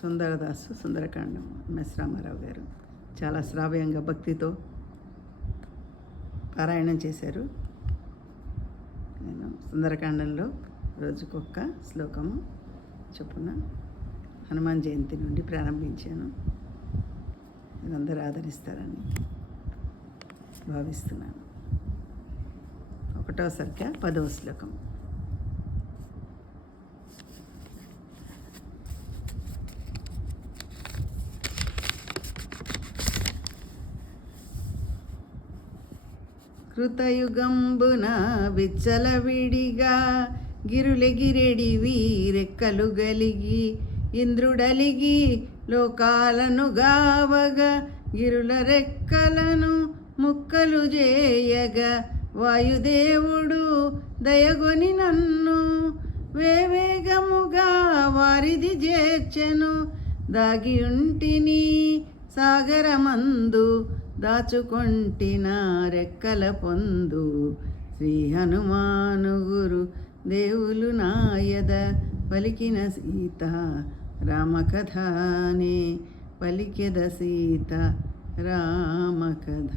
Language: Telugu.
సుందరదాసు సుందరకాండం ఎంఎస్ రామారావు గారు చాలా శ్రావ్యంగా భక్తితో పారాయణం చేశారు. నేను సుందరకాండంలో రోజుకొక్క శ్లోకము చొప్పున హనుమాన్ జయంతి నుండి ప్రారంభించాను. మీరందరూ ఆదరిస్తారని భావిస్తున్నాను. 1వ సర్గ 10వ శ్లోకం. కృతయుగంబున విచ్చలవిడిగా గిరులెగిరెడివి రెక్కలు గలిగి ఇంద్రుడలిగి లోకాలను గావగా గిరుల రెక్కలను ముక్కలు చేయగా వాయుదేవుడు దయగొని నన్ను వేవేగముగా వారిది చేర్చెను. దాగియుంటిని సాగరమందు దాచుకొంటిన రెక్కల పొందు శ్రీ హనుమాను గురు దేవులు నాయద పలికిన సీత రామకథానే పలికెద సీత రామకథ.